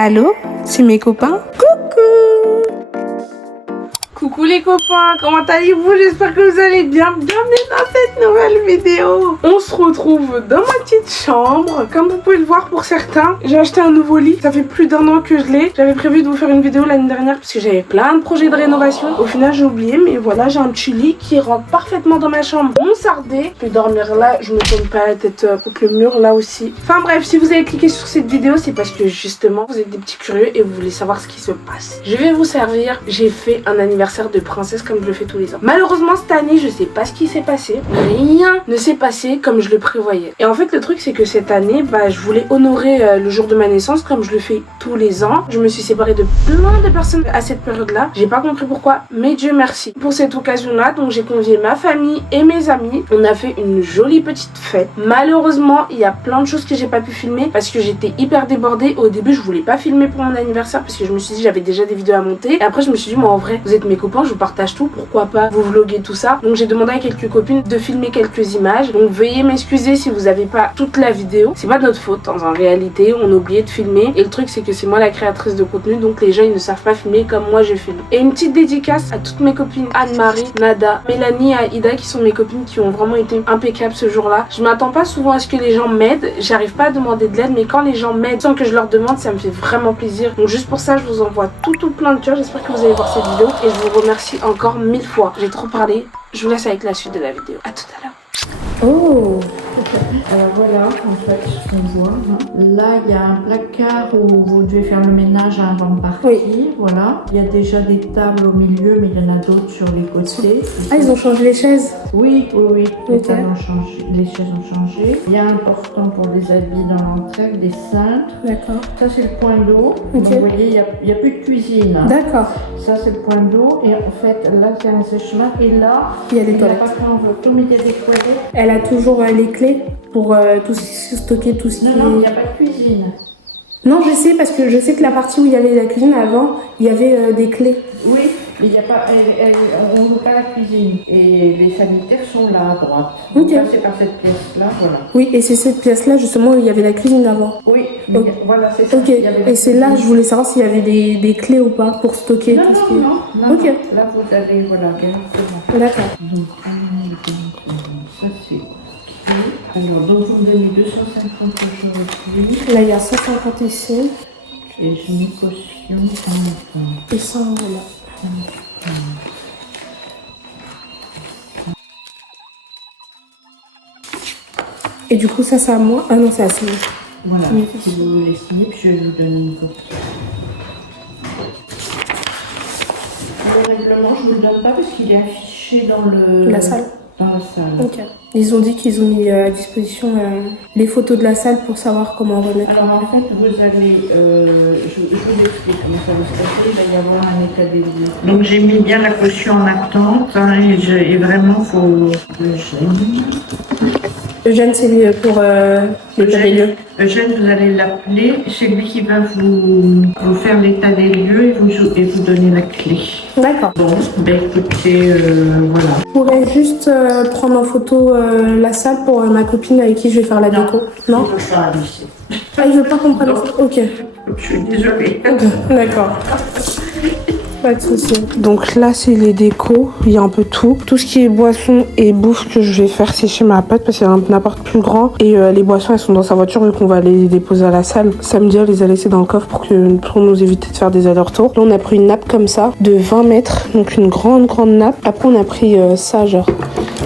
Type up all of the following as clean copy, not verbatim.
Allô, c'est mes copains? Coucou! Coucou les copains, comment allez-vous? J'espère que vous allez bien. Bienvenue dans cette nouvelle vidéo. On se retrouve dans ma petite chambre. Comme vous pouvez le voir pour certains, j'ai acheté un nouveau lit. Ça fait plus d'un an que je l'ai. J'avais prévu de vous faire une vidéo l'année dernière parce que j'avais plein de projets de rénovation. Au final, j'ai oublié, mais voilà, j'ai un petit lit qui rentre parfaitement dans ma chambre. Mon sardé. Je peux dormir là, je me tourne pas la tête contre le mur là aussi. Enfin bref, si vous avez cliqué sur cette vidéo, c'est parce que justement, vous êtes des petits curieux et vous voulez savoir ce qui se passe. Je vais vous servir. J'ai fait un anniversaire de princesse comme je le fais tous les ans. Malheureusement cette année je sais pas ce qui s'est passé, rien ne s'est passé comme je le prévoyais. Et en fait le truc c'est que cette année je voulais honorer le jour de ma naissance comme je le fais tous les ans. Je me suis séparée de plein de personnes à cette période là, j'ai pas compris pourquoi, mais Dieu merci. Pour cette occasion là donc j'ai convié ma famille et mes amis, on a fait une jolie petite fête. Malheureusement il y a plein de choses que j'ai pas pu filmer parce que j'étais hyper débordée. Au début je voulais pas filmer pour mon anniversaire parce que je me suis dit j'avais déjà des vidéos à monter, et après je me suis dit moi en vrai vous êtes mes copains, je vous partage tout, pourquoi pas vous vloguer tout ça. Donc j'ai demandé à quelques copines de filmer quelques images, donc veuillez m'excuser si vous avez pas toute la vidéo, c'est pas de notre faute, en réalité on a oublié de filmer, et le truc c'est que c'est moi la créatrice de contenu, donc les gens ils ne savent pas filmer comme moi je filme. Et une petite dédicace à toutes mes copines Anne-Marie, Nada, Mélanie et Aïda qui sont mes copines qui ont vraiment été impeccables ce jour là. Je m'attends pas souvent à ce que les gens m'aident, j'arrive pas à demander de l'aide, mais quand les gens m'aident sans que je leur demande, ça me fait vraiment plaisir. Donc juste pour ça je vous envoie tout plein de cœur, j'espère que vous allez voir cette vidéo et je vous remercie encore 1000 fois. J'ai trop parlé, je vous laisse avec la suite de la vidéo. À tout à l'heure. Oh. Alors voilà, en fait, ce qu'on voit. Là, il y a un placard où vous devez faire le ménage avant de partir. Oui. Voilà. Il y a déjà des tables au milieu, mais il y en a d'autres sur les côtés. Ah, ils ont changé les chaises? Oui. Les Ok. tables ont changé, les chaises ont changé. Il y a un portant pour les habits dans l'entrée, avec des cintres. D'accord. Ça, c'est le point d'eau. Ok. Donc, vous voyez, il n'y a plus de cuisine. D'accord. Ça, c'est le point d'eau. Et en fait, là, c'est un sèche-main. Et là, Il y a des il n'y a toilettes. pas qu'un photo, mais il y a des toilettes. Elle a toujours les clés pour stocker tout ce qui Non, est... non, il n'y a pas de cuisine. Non, je sais, parce que je sais que la partie où il y avait la cuisine avant, il y avait des clés. Oui, il n'y a pas, on ne veut pas la cuisine. Et les sanitaires sont là à droite. Vous Ok. passez par cette pièce-là, voilà. Oui, et c'est cette pièce-là, justement, où il y avait la cuisine avant. Oui, Ok. voilà, c'est ça. Ok, Il y avait la et c'est là, cuisine. je voulais savoir s'il y avait des clés ou pas pour stocker Non, tout ce qui est... non. Ok. Là, vous allez, voilà, directement. D'accord. Donc, ça c'est OK. Alors, donc vous me donnez 250 aujourd'hui. Là, il y a 150 ici, Et je mets caution 100 €. et 100 € là. Et du coup, ça, c'est à moi? Ah non, c'est à Simon. Voilà, Oui, si vous voulez signer, puis je vais vous donner une copie. Le règlement, je ne vous le donne pas parce qu'il est affiché dans La salle. Dans la salle. Ok. Ils ont dit qu'ils ont mis à disposition les photos de la salle pour savoir comment remettre. Alors en fait, vous allez, je vous explique comment ça va se passer, il va y avoir un état des lieux. Donc j'ai mis bien la caution en attente, hein, et vraiment, il faut... Eugène, c'est pour l'état des lieux. Eugène, vous allez l'appeler, c'est lui qui va vous faire l'état des lieux et vous donner la clé. D'accord. Bon, ben écoutez, voilà. Je pourrais juste prendre en photo la salle pour ma copine avec qui je vais faire la déco. Non? Il veut pas, lui. Ah, il veut pas qu'on prenne en photo? Ok. Je suis désolée. D'accord. Pas de souci. Donc là, c'est les décos. Il y a un peu tout. Tout ce qui est boisson et bouffe que je vais faire sécher ma pote parce qu'il y a un appart plus grand. Et les boissons, elles sont dans sa voiture vu qu'on va les déposer à la salle. Samedi, elle les a laissées dans le coffre pour nous éviter de faire des allers-retours. Là, on a pris une nappe comme ça de 20 mètres. Donc une grande nappe. Après, on a pris ça, genre.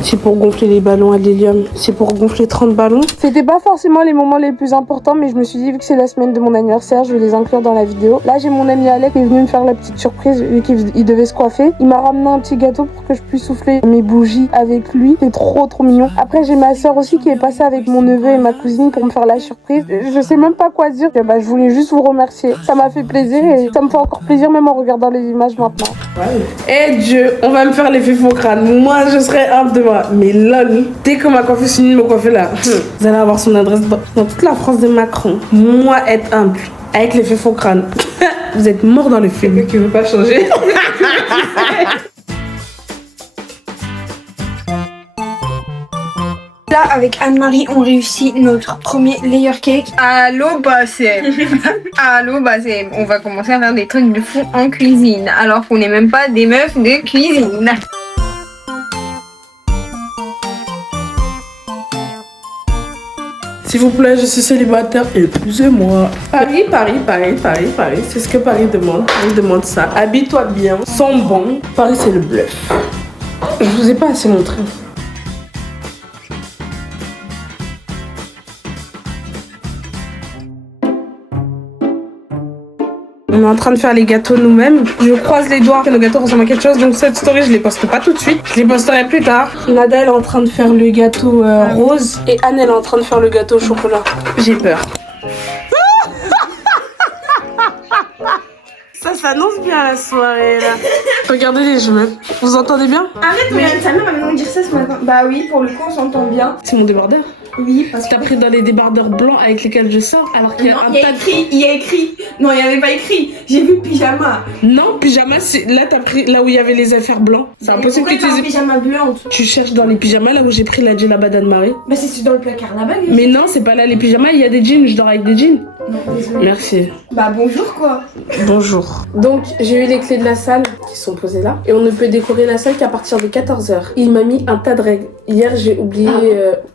C'est pour gonfler les ballons à l'hélium. C'est pour gonfler 30 ballons. C'était pas forcément les moments les plus importants, mais je me suis dit, vu que c'est la semaine de mon anniversaire, je vais les inclure dans la vidéo. Là, j'ai mon ami Alec qui est venu me faire la petite surprise, vu qu'il devait se coiffer. Il m'a ramené un petit gâteau pour que je puisse souffler mes bougies avec lui. C'est trop mignon. Après, j'ai ma soeur aussi qui est passée avec mon neveu et ma cousine pour me faire la surprise. Je sais même pas quoi dire. Je voulais juste vous remercier. Ça m'a fait plaisir et ça me fait encore plaisir même en regardant les images maintenant. Eh Dieu, on va me faire l'effet faux crâne. Moi, je serai humble de moi. Mais lol, dès que ma coiffeuse finit de me coiffer là, vous allez avoir son adresse dans toute la France de Macron. Moi, être humble, avec l'effet faux crâne. Vous êtes mort dans le film. Quelqu'un qui veut pas changer. Là, avec Anne-Marie, on réussit notre premier layer cake. Allô, bah c'est... Allô, bah c'est... On va commencer à faire des trucs de fou en cuisine, alors qu'on n'est même pas des meufs de cuisine. S'il vous plaît, je suis célibataire, épousez-moi. Paris, Paris, Paris, Paris, Paris. C'est ce que Paris demande. Paris demande ça. Habille-toi bien, sens bon. Paris, c'est le bluff. Je vous ai pas assez montré. On est en train de faire les gâteaux nous-mêmes. Je croise les doigts que nos gâteaux ressemblent à quelque chose. Donc cette story, je les poste pas tout de suite. Je les posterai plus tard. Nada, elle est en train de faire le gâteau rose. Et Anne, elle est en train de faire le gâteau au chocolat. J'ai peur. Ça s'annonce bien la soirée là. Regardez les cheveux. Vous entendez bien? Arrête, mais ta mère va nous dire ça ce matin. Bah oui, pour le coup, on s'entend bien. C'est mon débardeur. Oui, parce T'as pris dans les débardeurs blancs avec lesquels je sors alors qu'il y a un tas de... il y a écrit. Non, il n'y avait pas écrit. J'ai vu pyjama. Non, pyjama, c'est... Là, t'as pris là où il y avait les affaires blancs. C'est impossible que tu un pyjama blanc. Tu cherches dans les pyjamas là où j'ai pris la djellaba d'Anne-Marie. Bah c'est dans le placard là-bas. Mais non, c'est pas là les pyjamas, il y a des jeans, je dors avec des jeans. Non, désolé. Merci. Bah bonjour quoi. Bonjour. Donc, j'ai eu les clés de la salle qui sont posées là. Et on ne peut décorer la salle qu'à partir de 14h. Il m'a mis un tas de règles. Hier, j'ai oublié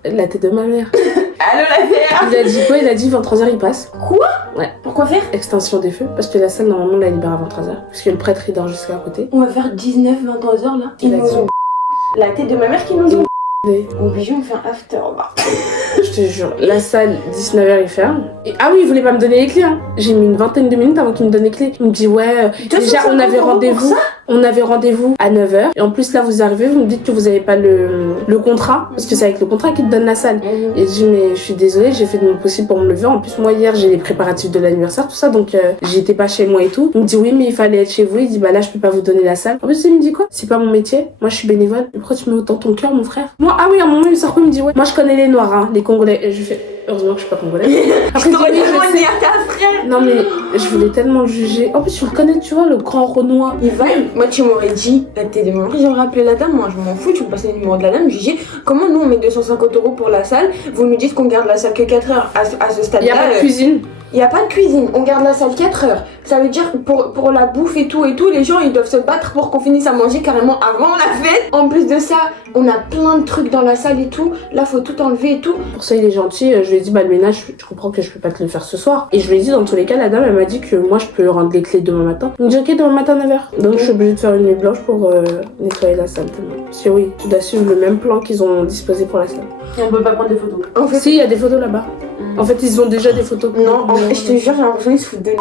la tête de ma mère. Allô la mère. Il a dit quoi? Il a dit 23h il passe. Quoi? Ouais. Pourquoi faire? Extinction des feux. Parce que la salle, normalement, on la libère à 23h. Parce que le prêtre, il dort jusqu'à côté. On va faire 19-23h là. Il a dit... La tête de ma mère qui nous dit. Obligé, on fait un after. Je te jure, la salle, 19h, il ferme. Et, ah oui, il voulait pas me donner les clés. Hein. J'ai mis une vingtaine de minutes avant qu'il me donne les clés. Il me dit, ouais, déjà, on avait rendez-vous. On avait rendez-vous à 9h. Et en plus, là, vous arrivez, vous me dites que vous avez pas le contrat. Parce que c'est avec le contrat qu'il te donne la salle. Et je dis, mais je suis désolée, j'ai fait de mon possible pour me lever. En plus, moi, hier, j'ai les préparatifs de l'anniversaire, tout ça. Donc, j'étais pas chez moi et tout. Il me dit, oui, mais il fallait être chez vous. Il dit, bah là, je peux pas vous donner la salle. En plus, il me dit quoi? C'est pas mon métier. Moi, je suis bénévole. Et pourquoi tu mets autant ton cœur, mon frère? Moi, ah oui, à un moment, il sort quoi? Il me dit, ouais, moi, je connais les Noirs, hein, les Congolais. Et je fais, heureusement que je suis pas Congolais. Après, non, mais je voulais tellement le juger. En plus, tu le connais, tu vois, le grand Renoir. Il va, moi, tu m'aurais dit, la tête de ma mère, j'aurais appelé la dame. Moi, je m'en fous, tu me passes le numéro de la dame. Je dis, comment nous, on met 250 € pour la salle? Vous nous dites qu'on garde la salle que 4 heures à ce stade-là. Il y a pas de cuisine. Il n'y a pas de cuisine, on garde la salle 4 heures. Ça veut dire pour la bouffe et tout, les gens ils doivent se battre pour qu'on finisse à manger carrément avant la fête. En plus de ça, on a plein de trucs dans la salle et tout. Là, faut tout enlever et tout. Pour ça, il est gentil. Je lui ai dit, bah le ménage, je comprends que je peux pas te le faire ce soir. Et je lui ai dit, dans tous les cas, la dame, elle m'a dit que moi, je peux rendre les clés demain matin. Il me dit, ok, demain matin 9h. Donc, je suis obligée de faire une nuit blanche pour nettoyer la salle demain. Parce que oui, tu dois suivre le même plan qu'ils ont disposé pour la salle. Et on peut pas prendre des photos. En fait, si, il y a des photos là-bas. En fait, ils ont déjà des photos. Non, en fait, je te jure, j'ai l'impression qu'ils se foutent de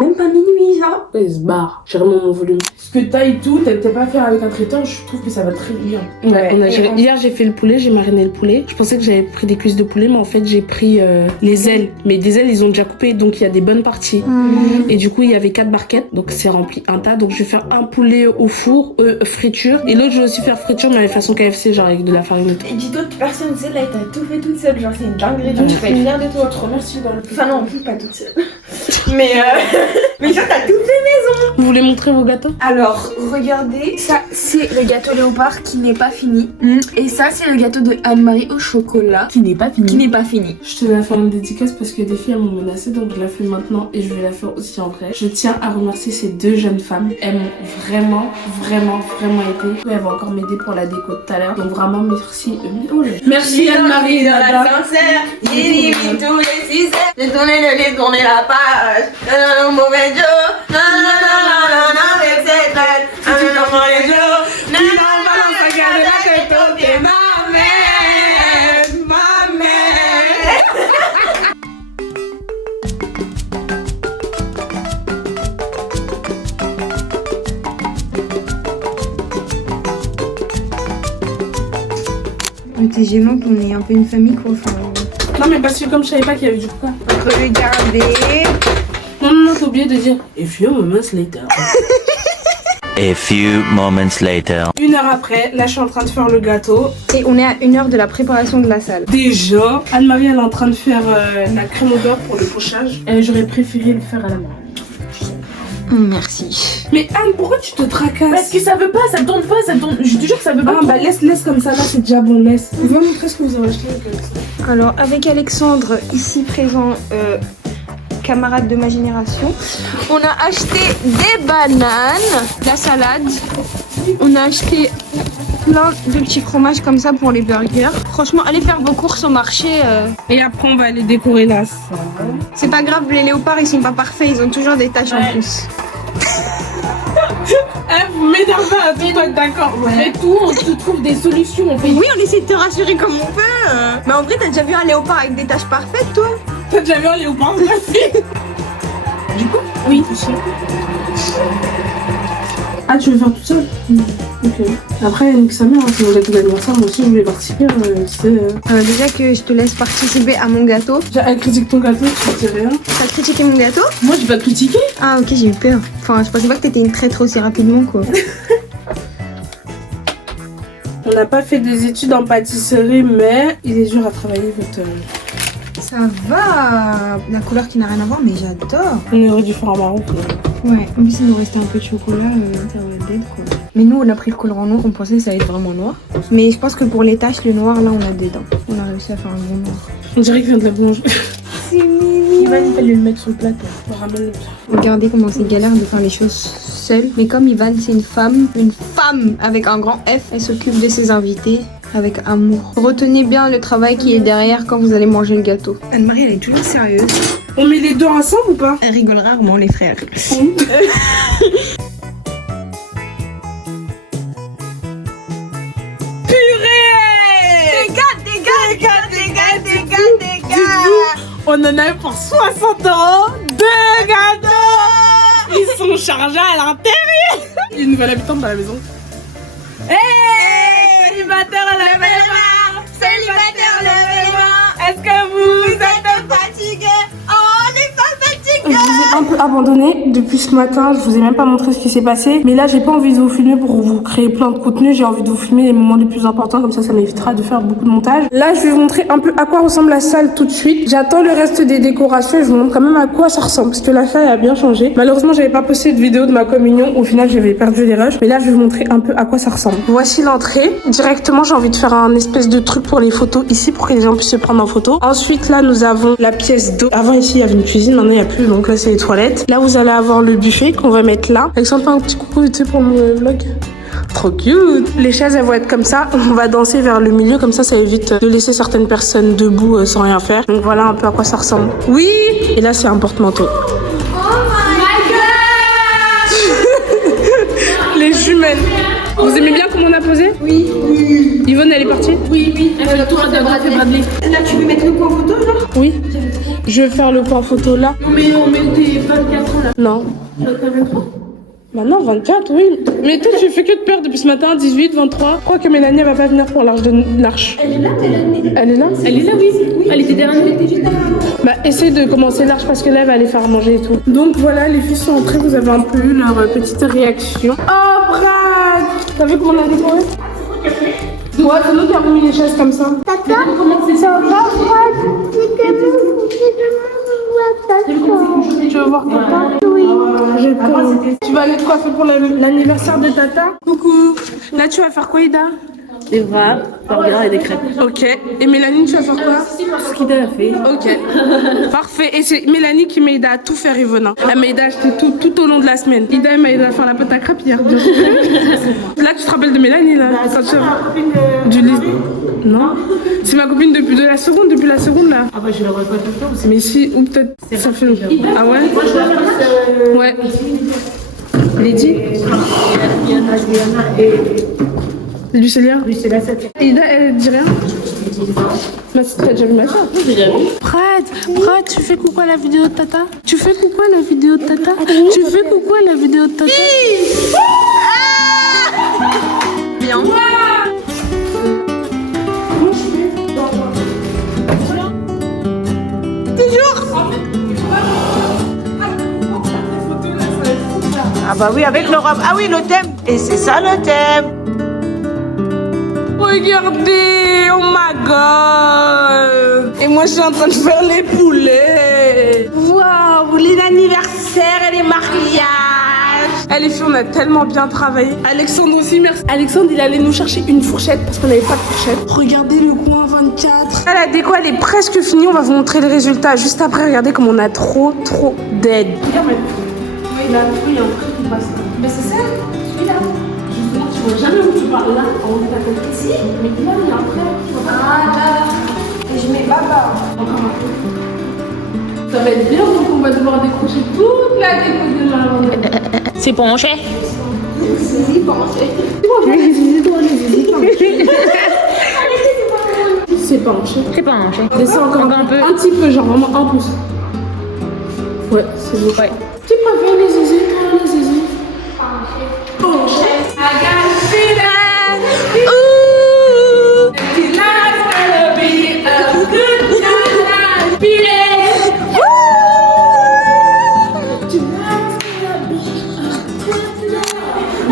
même pas minuit, genre. Ils se barrent. J'ai vraiment mon volume. Ce que t'as et tout, t'as pas fait avec un traiteur, je trouve que ça va très bien. Ouais, hier, j'ai fait le poulet, j'ai mariné le poulet. Je pensais que j'avais pris des cuisses de poulet, mais en fait, j'ai pris les ailes. Mais des ailes, ils ont déjà coupé, donc il y a des bonnes parties. Et du coup, il y avait 4 barquettes, donc c'est rempli un tas. Donc, je vais faire un poulet au four, friture. Et l'autre, je vais aussi faire friture, mais à la façon KFC, genre avec de la farine et tout. Et dis-toi que personne sait, là, t'as tout fait toute seule. Genre, c'est une dinguerie. Genre, tu peux être fière de toi. Je te remercie dans le... Enfin, non, pas toute seule. Mais genre, t'as tout fait maison. Vous voulez montrer vos gâteaux? Alors, regardez, ça c'est le gâteau léopard qui n'est pas fini. Et ça c'est le gâteau de Anne-Marie au chocolat qui n'est pas fini. Je tenais à faire une dédicace parce que des filles elles m'ont menacée, donc je la fais maintenant et je vais la faire aussi en vrai. Je tiens à remercier ces 2 jeunes femmes. Elles m'ont vraiment aidé. Elles vont encore m'aider pour la déco tout à l'heure. Donc vraiment merci. Merci Anne-Marie. Dans la sincère, j'ai mis tous les 6 j'ai tourné le lit, tourné la page. Non, mauvais Dieu. Non, avec cette lettre. Si tu comprends les jours. Non, balance à garder la tête au pied. Ma mère. Mais t'es gênant qu'on ait un peu une famille quoi. Enfin... Non mais parce que comme je savais pas qu'il y avait du quoi. Regardez. Non, t'as oublié de dire a few moments later. A few moments later. 1 heure après, là je suis en train de faire le gâteau. Et on est à 1 heure de la préparation de la salle. Déjà, Anne-Marie elle est en train de faire la crème au beurre pour le pochage. J'aurais préféré le faire à la main. Merci. Mais Anne, pourquoi tu te tracasses? Parce que ça veut pas, ça tourne pas, ça tourne. Je te jure que ça veut pas. Ah bah laisse comme ça, là c'est déjà bon, laisse. Vous pouvez montrer ce que vous avez acheté avec Alexandre. Alors, avec Alexandre, ici présent, camarade de ma génération, on a acheté des bananes, la salade, on a acheté plein de petits fromages comme ça pour les burgers. Franchement, allez faire vos courses au marché. Et après on va aller décorer la salle. C'est pas grave, les léopards ils sont pas parfaits, ils ont toujours des taches en plus. Vous m'énervez à tout, toi d'accord. On fait tout, on se trouve des solutions. On fait... Oui, on essaie de te rassurer comme on peut. Mais en vrai, t'as déjà vu un léopard avec des taches parfaites, toi? T'as déjà vu un léopard? Du coup, oui. Ah, tu veux faire tout seul? Ok. Après, nique sa mère, c'est mon gâteau d'anniversaire, moi aussi je voulais participer. Déjà que je te laisse participer à mon gâteau. Elle critique ton gâteau, tu dis rien. T'as critiqué mon gâteau? Moi j'ai pas critiqué. Ah ok, j'ai eu peur. Enfin, je pensais pas que t'étais une traître aussi rapidement, quoi. On n'a pas fait des études en pâtisserie, mais il est dur à travailler votre... Ça va. La couleur qui n'a rien à voir, mais j'adore. On aurait dû faire un marron. Ouais, en plus il nous restait un peu de chocolat, ça va être dead, quoi. Mais nous on a pris le colorant noir, on pensait que ça allait être vraiment noir. Mais je pense que pour les taches, le noir là on a des dents. On a réussi à faire un bon noir. On dirait qu'il vient de la boulangerie. C'est mignon. Ivan il fallait le mettre sur le plateau. On ramène le bien. Regardez comment c'est galère de faire les choses seule. Mais comme Ivan c'est une femme avec un grand F, elle s'occupe de ses invités avec amour. Retenez bien le travail qui est derrière quand vous allez manger le gâteau. Anne-Marie elle est toujours sérieuse. On met les deux ensemble ou pas? Elle rigole rarement les frères. On en a eu pour 60 €. 2 gâteaux. Ils sont chargés à l'intérieur. Il y a une nouvelle habitante dans la maison. Hey, célibataire, levez les mains. Célibataire, levez les mains. Est-ce que vous êtes fatigué? Oh, on n'est pas fatigué. Je vous ai un peu abandonné depuis ce matin. Je vous ai même pas montré ce qui s'est passé. Mais là, j'ai pas envie de vous filmer pour vous créer plein de contenu. J'ai envie de vous filmer les moments les plus importants. Comme ça m'évitera de faire beaucoup de montage. Là, je vais vous montrer un peu à quoi ressemble la salle tout de suite. J'attends le reste des décorations et je vous montre quand même à quoi ça ressemble. Parce que la salle a bien changé. Malheureusement, j'avais pas posté de vidéo de ma communion. Au final, j'avais perdu les rushs. Mais là, je vais vous montrer un peu à quoi ça ressemble. Voici l'entrée. Directement, j'ai envie de faire un espèce de truc pour les photos ici pour que les gens puissent se prendre en photo. Ensuite, là, nous avons la pièce d'eau. Avant, ici, il y avait une cuisine. Maintenant, il n'y a plus. Donc là, c'est les toilettes. Là, vous allez avoir le buffet qu'on va mettre là. Alexandre, un petit coucou, tu sais, pour mon vlog. Trop cute. Les chaises, elles vont être comme ça. On va danser vers le milieu. Comme ça évite de laisser certaines personnes debout sans rien faire. Donc voilà un peu à quoi ça ressemble. Oui. Et là, c'est un porte-manteau. Les jumelles. Vous aimez bien comment on a posé? Oui. Yvonne, elle est partie? Oui. Elle fait la tour à Bradley. Là tu veux mettre le coin photo là? Oui. Je vais faire le coin photo là. On met tes 24 ans là. Non. T'as 23? Maintenant 24, oui. Mais toi, tu fais que de perdre depuis ce matin, 18, 23. Je crois que Mélanie, elle va pas venir pour l'arche de l'arche. Elle est là, Elle est là? Elle est là, oui. Elle était derrière nous, elle était juste derrière nous. Bah, essaye de commencer l'arche parce que là, elle va aller faire manger et tout. Donc voilà, les filles sont entrées, vous avez un peu eu leur petite réaction. Oh, Brad! T'as vu comment on a décoré? Ouais, c'est nous qui avons mis les chaises comme ça. Tata, Comment c'est ça, Brad? Tu veux voir Tata? oui. Tu vas aller te coiffer pour l'anniversaire de Tata? Coucou. Là, tu vas faire quoi, Ida? Des wraps, burgers et des crêpes. Ok. Et Mélanie, tu vas faire quoi? Tout ce qu'Ida a fait. Ok. Parfait. Et c'est Mélanie qui m'a aidé à tout faire, Yvonne. Elle m'a aidé à acheter tout au long de la semaine. Ida, elle m'a aidé à faire la pâte à crêpes hier. Là, tu te rappelles de Mélanie, là? Quand tu... Du lycée. Non? C'est ma copine depuis la seconde, là. Ah bah je l'aurais pas tout le temps aussi. Mais si, ou peut-être ça fait... Ah ouais? Ouais. Lady? Diana et... Lucélia? Oui, c'est la 7. Ida, elle dit rien? T'as déjà vu ma soeur? Oui, j'ai déjà vu. Brad, tu fais coucou à la vidéo de Tata? Tu fais coucou à la vidéo de Tata? Tu fais coucou à la vidéo de Tata? Bien. Ah bah oui, avec le robe. Ah oui, le thème. Et c'est ça le thème. Regardez, oh my god! Et moi je suis en train de faire les poulets! Waouh, les anniversaires et les mariages! Allez filles, on a tellement bien travaillé. Alexandre aussi, merci. Alexandre, il allait nous chercher une fourchette parce qu'on n'avait pas de fourchette. Regardez le coin 24. Ah, la déco, elle est presque finie. On va vous montrer le résultat juste après. Regardez comme on a trop d'aide. Regarde, il y a un truc qui passe là. Mais c'est ça, celui-là. Justement, tu vois jamais où tu parles là. On est à côté ici. Mais là, il y a un frère. Ah là. Et je mets baba. Encore un peu. Ça va être bien, donc on va devoir décrocher toute la déco demain. C'est penché. C'est penché. C'est penché. C'est penché. Descends encore un peu. Un petit peu, genre vraiment un pouce. Ouais, c'est bon. Ouais. Tu préfères les zizi, toi, les zizi? Penché. I got a feeling. Ooh. Tonight's gonna be a good time. Feeling.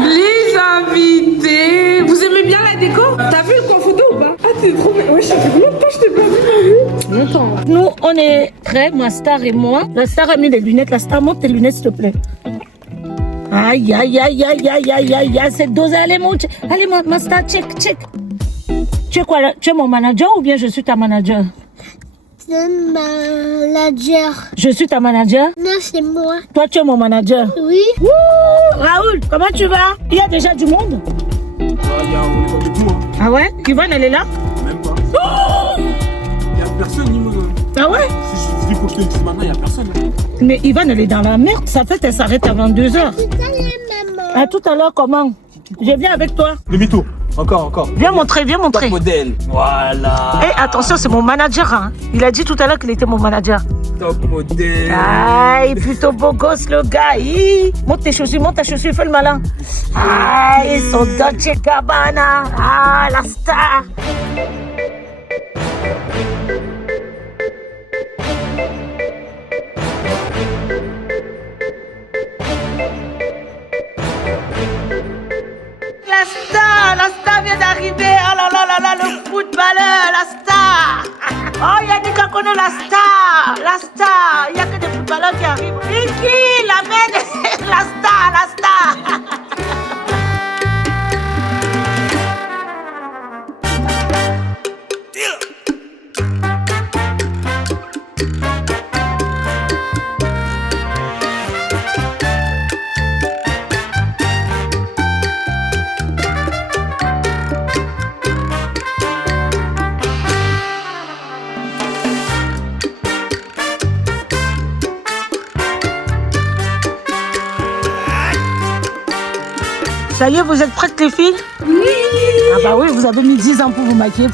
Les invités. Vous aimez bien la déco? T'as vu le coin photo ou pas? Ah, t'es trop bien. Ouais, ça fait combien de temps que je t'ai pas vu? Longtemps. Nous, on est prêts, ma star et moi. La star a mis des lunettes. La star, monte tes lunettes, s'il te plaît. Aïe, aïe, aïe, aïe, aïe, aïe, aïe, aïe, cette dose. Allez, monte. Allez, ma star, check. Tu es quoi là? Tu es mon manager ou bien je suis ta manager? C'est manager. Je suis ta manager? Non, c'est moi. Toi, tu es mon manager? Oui. Wouh! Raoul, comment tu vas? Il y a déjà du monde? Il y a du tout, hein. Ah ouais? Yvonne, elle est là? Même pas. Il n'y a personne, niveau. Ah ouais? Si je dis faut que je te dise maintenant, il n'y a personne. Hein. Mais Yvonne, elle est dans la merde. Ça fait qu'elle s'arrête à 22h. À tout à l'heure, comment? Je viens avec toi. Demi-tour. Encore. Viens montrer. Top modèle. Voilà. Eh, attention, c'est mon manager. Hein. Il a dit tout à l'heure qu'il était mon manager. Top modèle. Aïe, plutôt beau gosse le gars. Hi. Monte tes chaussures, monte ta chaussure, fais le malin. Aïe, son Dolce Gabbana. Ah, la star. La star vient d'arriver. Oh là là là là, le footballeur, la star. Oh, Yannick a connu la star. Il n'y a que des footballeurs qui arrivent. Ricky, la mène, la star. Ça y est, vous êtes prêtes les filles? Oui. Ah bah oui, vous avez mis 10 ans pour vous maquiller.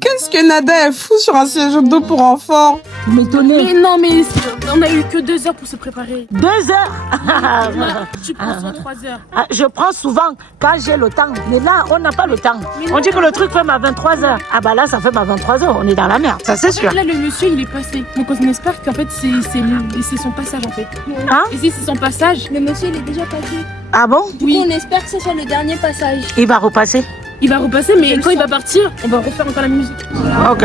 Qu'est-ce que Nada est fou sur un siège d'eau pour enfants? Vous m'étonnez. Mais non, mais on a eu que 2 heures pour se préparer. 2 heures. Tu prends soit 3 heures. Ah, je prends souvent quand j'ai le temps. Mais là, on n'a pas le temps. On dit que le truc fait ma 23h. Ah bah là, ça fait ma 23h. On est dans la merde, ça c'est sûr. Là, le monsieur, il est passé. Donc on espère qu'en fait, c'est son passage en fait. Hein? Et si c'est son passage, Le monsieur, il est déjà passé. Ah bon? Du coup, on espère que ce soit le dernier passage. Il va repasser. il va repasser, mais quand il va partir, on va refaire encore la musique. Ok.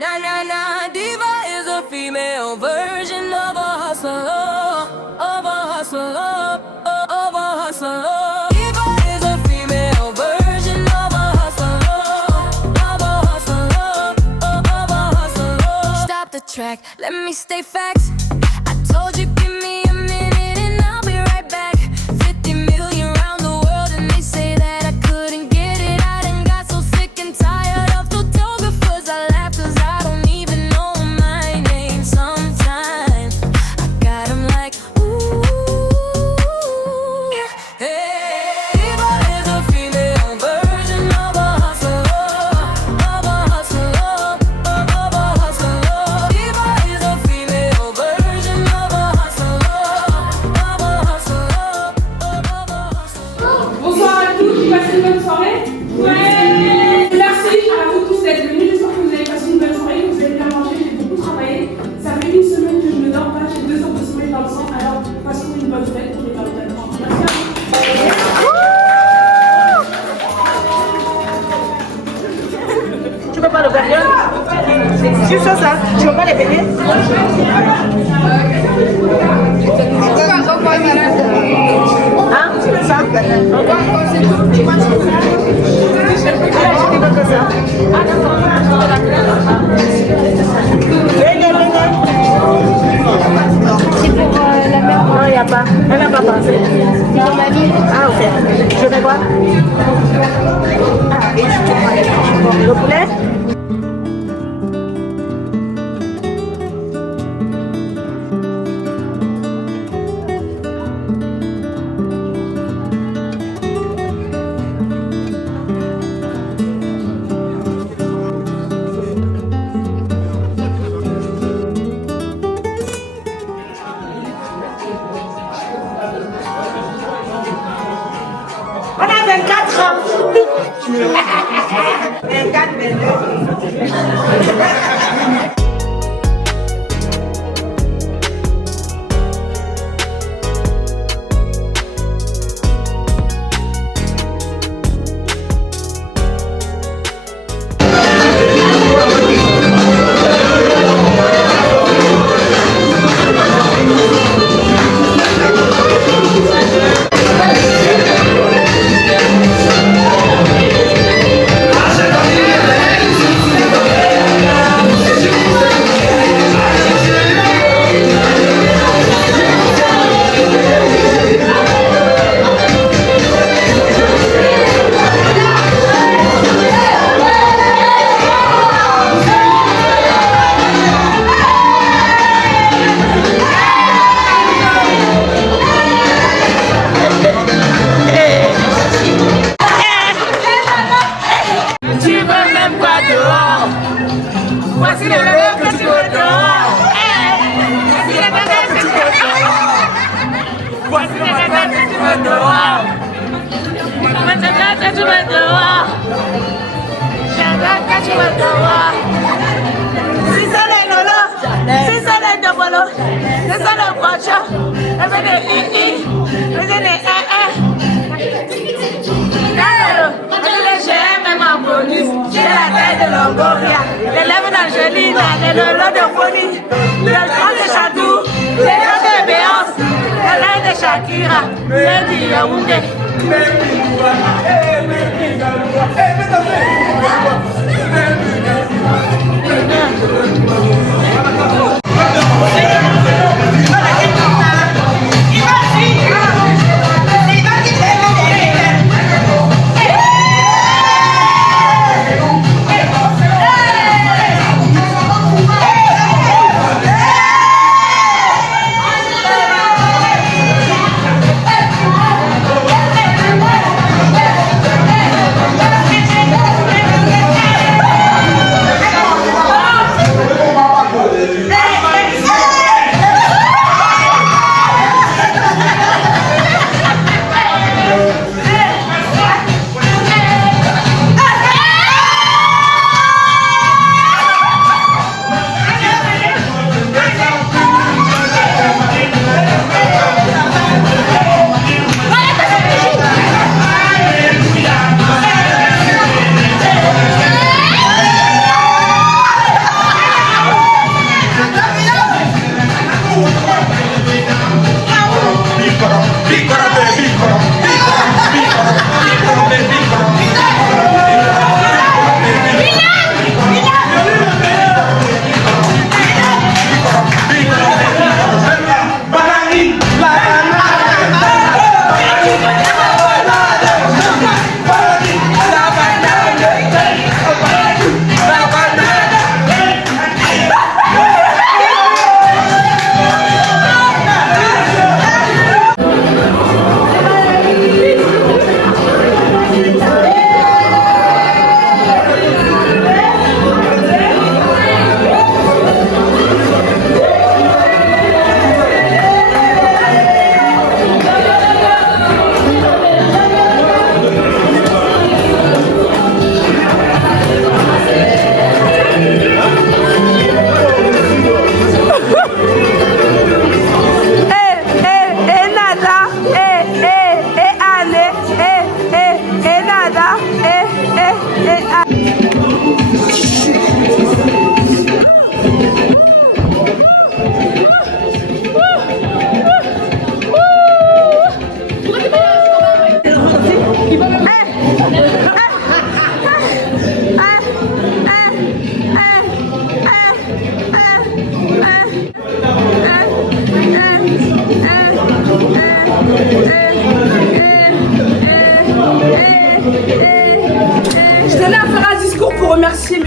Na na na, diva is a female version of a hustler, of a hustler, of a hustler. Diva is a female version of a hustler, of a hustler, of a hustler. Stop the track, let me stay facts. I told you, give me a minute and I'll be right back. 50 million round the world and they say that I couldn't get it. I done got so sick and tired of photographers. I laugh 'cause I don't even know my name sometimes. I got them like, ooh, hey. Diva is a female version of a hustler, of a hustler, of a hustler. Diva is a female version of a hustler, of a hustler, of a hustler. Bonsoir à tous, j'ai passé une bonne soirée. Ouais. Merci à vous tous d'être venus. J'espère que vous avez passé une bonne soirée, que vous avez bien mangé. J'ai beaucoup travaillé. Ça fait une semaine que je ne dors pas. J'ai 2 heures de sommeil dans le sang. Alors, passons une bonne fête. On est dans le temps. Merci à vous. chose, hein. Tu veux pas les payer? Hein? Ça? C'est pour la mère. Non, il n'y a pas. Elle n'a pas pensé. C'est pour ma vie. Ah, ok. Je vais voir. Le poulet? On a 24 ans. 24, 22. Shakira, Lady Yaoundé.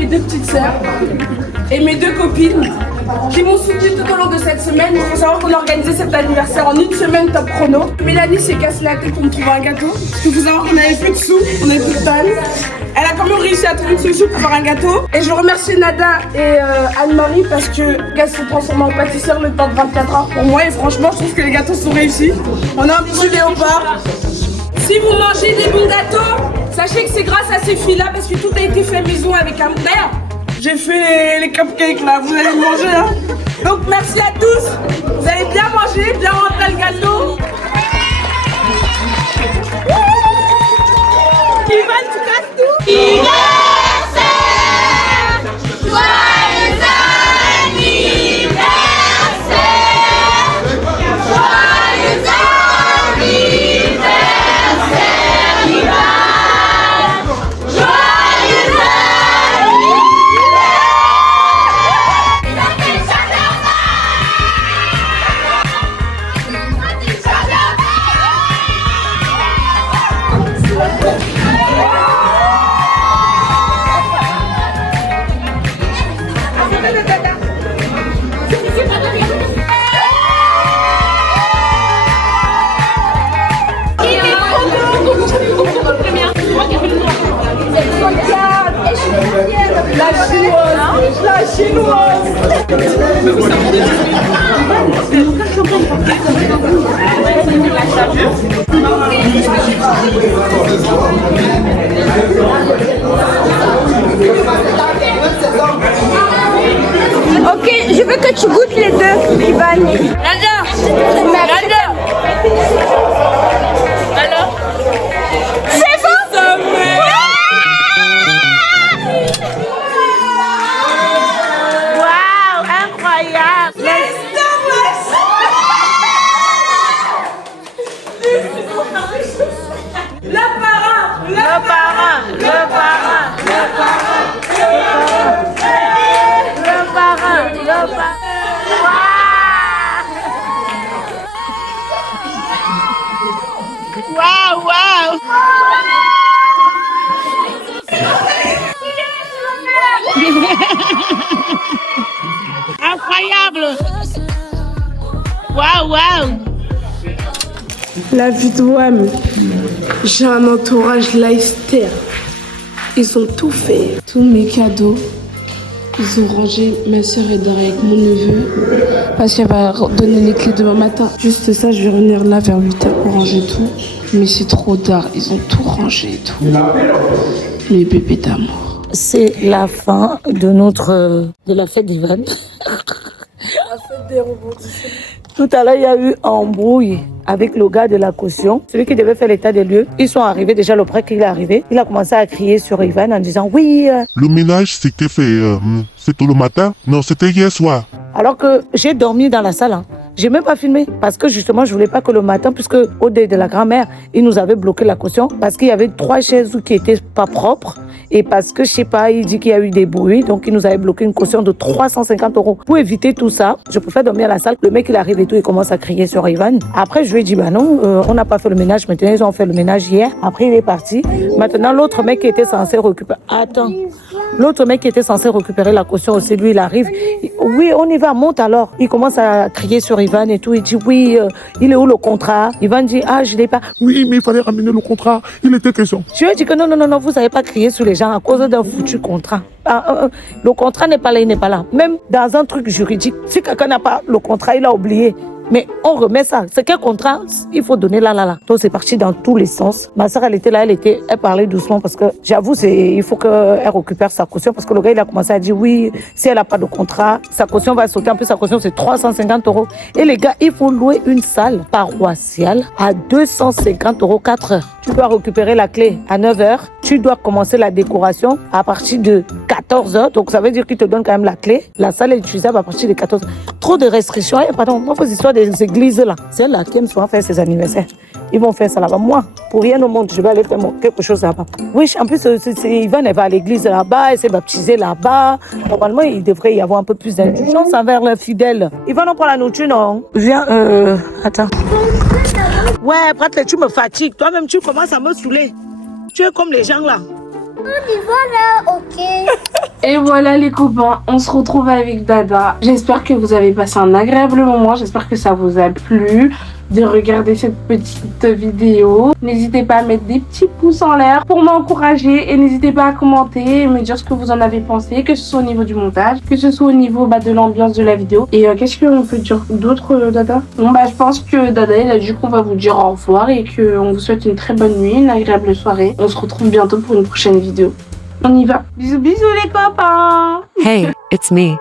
mes 2 petites sœurs et mes 2 copines qui m'ont soutenu tout au long de cette semaine. Il faut savoir qu'on a organisé cet anniversaire en 1 semaine top chrono. Mélanie s'est cassé la tête pour me trouver un gâteau. Parce qu'il faut savoir qu'on avait plus de sous, on avait plus de tonnes. Elle a quand même réussi à trouver une solution pour faire un gâteau. Et je remercie Nada et Anne-Marie parce que qu'elle s'est transformée en pâtissière le temps de 24 heures pour moi. Et franchement, je trouve que les gâteaux sont réussis. On a un petit léopard. Si vous mangez des bons gâteaux, sachez que c'est grâce à ces filles-là parce que tout a été fait maison avec un père. J'ai fait les cupcakes là, vous allez manger hein. Donc merci à tous, vous allez bien manger, bien rentrer le gâteau. Ivan, tu casses tout. Anniversaire, joyeux anniversaire, joyeux anniversaire, Ivan, joyeux La chinoise. Ok, je veux que tu goûtes les 2, Ivan. Alors c'est bon. Waouh, incroyable. Waouh, waouh. Incroyable. Waouh, waouh. La vie de WAM. J'ai un entourage Leicester. Ils ont tout fait. Tous mes cadeaux. Ils ont rangé. Ma soeur est derrière avec mon neveu. Parce qu'elle va donner les clés demain matin. Juste ça, je vais revenir là vers 8h pour ranger tout. Mais c'est trop tard. Ils ont tout rangé et tout. Les bébés d'amour. C'est la fin de la fête d'Ivan. La fête des rebondissements. Tout à l'heure, il y a eu embrouille avec le gars de la caution, celui qui devait faire l'état des lieux. Ils sont arrivés, déjà le prêtre qu'il est arrivé, il a commencé à crier sur Ivan en disant oui. Le ménage c'était fait, c'était le matin? Non, c'était hier soir. Alors que j'ai dormi dans la salle. J'ai même pas filmé parce que justement je voulais pas que le matin, puisque au dé de la grand-mère, il nous avait bloqué la caution parce qu'il y avait 3 chaises qui étaient pas propres et parce que je sais pas, il dit qu'il y a eu des bruits, donc il nous avait bloqué une caution de 350 €. Pour éviter tout ça, je préfère dormir à la salle. Le mec il arrive et tout, il commence à crier sur Ivan. Après je lui ai dit bah non, on n'a pas fait le ménage. Maintenant ils ont fait le ménage hier. Après il est parti. Maintenant l'autre mec qui était censé récupérer. Attends. L'autre mec qui était censé récupérer la caution aussi, lui, il arrive. Oui, on y va, monte alors. Il commence à crier sur Ivan et tout. Il dit, oui, il est où le contrat? Ivan dit, ah, je l'ai pas. Oui, mais il fallait ramener le contrat. Il était question. Je lui ai dit que non, vous n'avez pas crié sur les gens à cause d'un foutu contrat. Le contrat n'est pas là, il n'est pas là. Même dans un truc juridique, si quelqu'un n'a pas le contrat, il a oublié. Mais on remet ça. C'est quel contrat? Il faut donner là. Donc c'est parti dans tous les sens. Ma soeur, elle était là, elle parlait doucement parce que j'avoue, il faut qu'elle récupère sa caution parce que le gars, il a commencé à dire oui, si elle n'a pas de contrat, sa caution va sauter. En plus, sa caution, c'est 350 €. Et les gars, il faut louer une salle paroissiale à 250 € 4 heures. Tu dois récupérer la clé à 9 h. Tu dois commencer la décoration à partir de 14 h. Donc ça veut dire qu'il te donne quand même la clé. La salle est utilisable à partir de 14 h. Trop de restrictions. Pardon, moi, vos histoires des églises là. C'est là qui aiment souvent faire ses anniversaires. Ils vont faire ça là-bas. Moi, pour rien au monde, je vais aller faire quelque chose là-bas. Oui, en plus, Ivan, elle va à l'église là-bas, elle s'est baptisée là-bas. Normalement, il devrait y avoir un peu plus d'indulgence envers les fidèles. Ivan, on prend la nourriture, non? Viens, attends. Ouais, Pratle, tu me fatigues. Toi-même, tu commences à me saouler. Tu es comme les gens là. Voilà, ok. Et voilà les copains, on se retrouve avec Dada. J'espère que vous avez passé un agréable moment, j'espère que ça vous a plu de regarder cette petite vidéo. N'hésitez pas à mettre des petits pouces en l'air pour m'encourager et n'hésitez pas à commenter et me dire ce que vous en avez pensé, que ce soit au niveau du montage, que ce soit au niveau de l'ambiance de la vidéo. Et qu'est-ce qu'on peut dire d'autre, Dada? Bon je pense que Dada il a dit qu'on va vous dire au revoir et qu'on vous souhaite une très bonne nuit, une agréable soirée. On se retrouve bientôt pour une prochaine vidéo. On y va. Bisous bisous les copains. Hey, it's me.